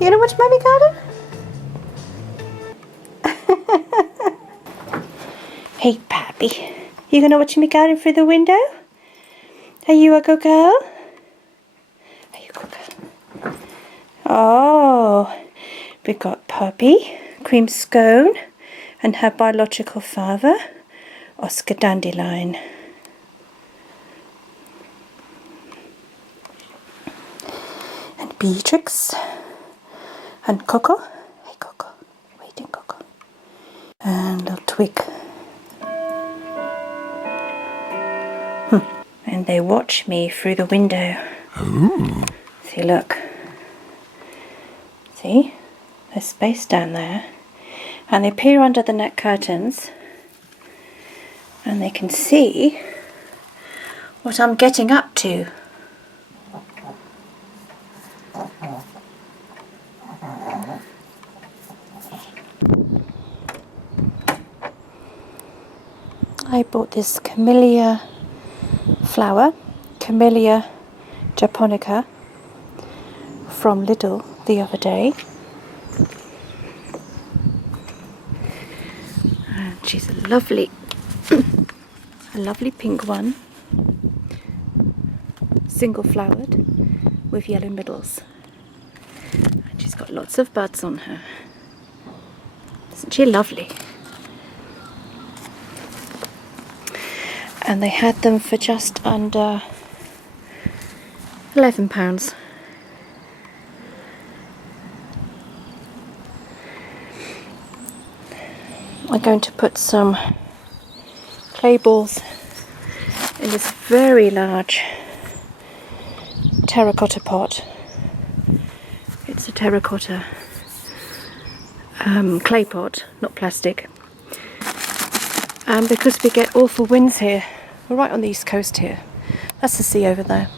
You gonna watch Mummy garden? Hey, Pappy. You gonna watch me garden through the window? Are you a good girl? Are you a good girl? Oh, we got Puppy, Cream Scone, and her biological father, Oscar Dandelion. And Beatrix, and Coco. Hey, Coco. Waiting, Coco. And little Twig. And they watch me through the window. Ooh. See, look. See? There's space down there. And they peer under the net curtains. And they can see what I'm getting up to. I bought this Camellia flower, Camellia japonica, from Lidl the other day. And she's a lovely pink one, single flowered with yellow middles. And she's got lots of buds on her. Isn't she lovely? And they had them for just under £11. I'm going to put some clay balls in this very large terracotta pot. It's a terracotta clay pot, not plastic. And because we get awful winds here, we're right on the east coast here. That's the sea over there.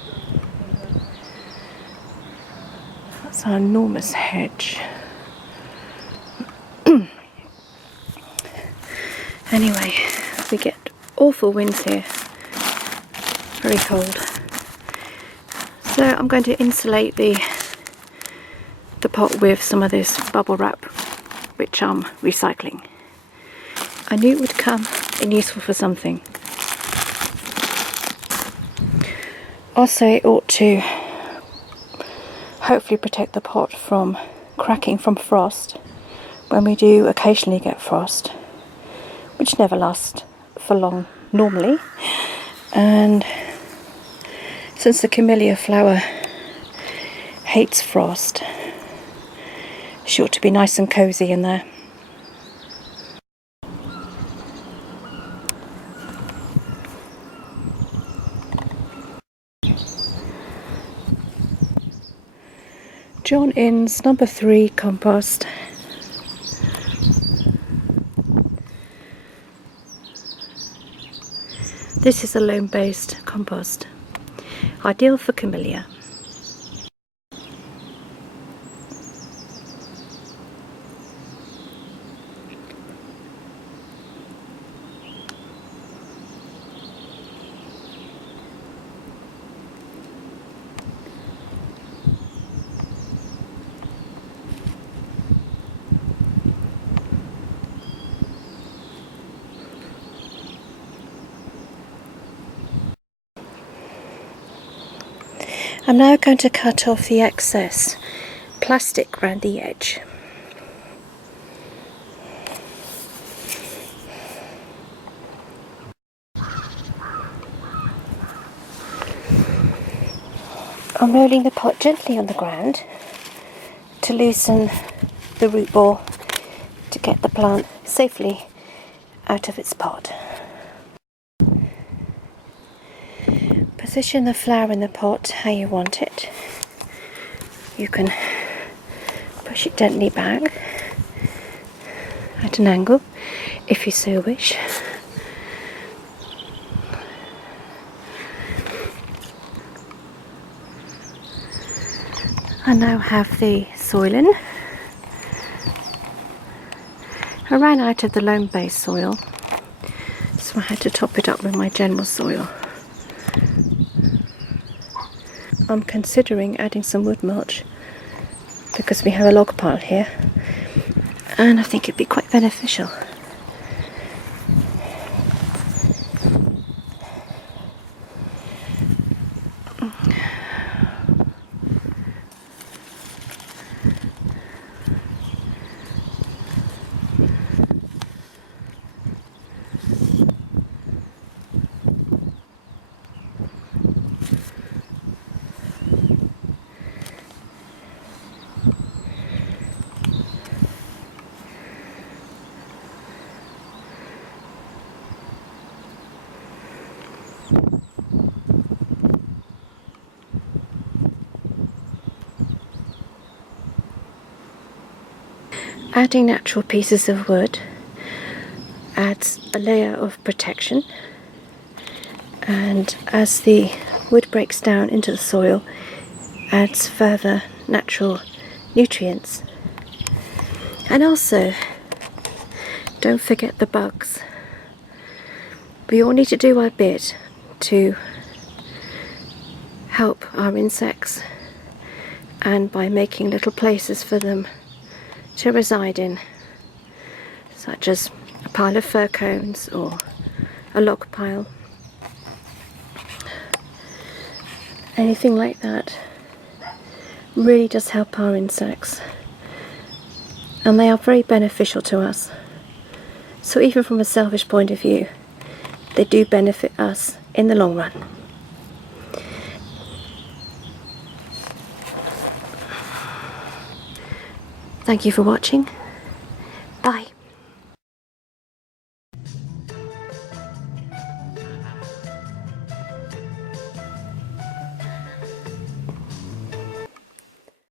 That's an enormous hedge. Anyway, we get awful winds here. Very cold. So I'm going to insulate the pot with some of this bubble wrap, which I'm recycling. I knew it would come in useful for something. Also, it ought to hopefully protect the pot from cracking from frost when we do occasionally get frost, which never lasts for long normally. And since the Camellia flower hates frost, she ought to be nice and cozy in there. John Innes number 3 compost. This is a loam-based compost, ideal for Camellia. I'm now going to cut off the excess plastic around the edge. I'm rolling the pot gently on the ground to loosen the root ball to get the plant safely out of its pot. Position the flower in the pot how you want it. You can push it gently back at an angle if you so wish. I now have the soil in. I ran out of the loam-based soil, so I had to top it up with my general soil. I'm considering adding some wood mulch because we have a log pile here, and I think it'd be quite beneficial. Adding natural pieces of wood adds a layer of protection, and as the wood breaks down into the soil, adds further natural nutrients. And also, don't forget the bugs. We all need to do our bit to help our insects, and by making little places for them to reside in, such as a pile of fir cones or a log pile, anything like that really does help our insects, and they are very beneficial to us. So even from a selfish point of view, they do benefit us in the long run. Thank you for watching.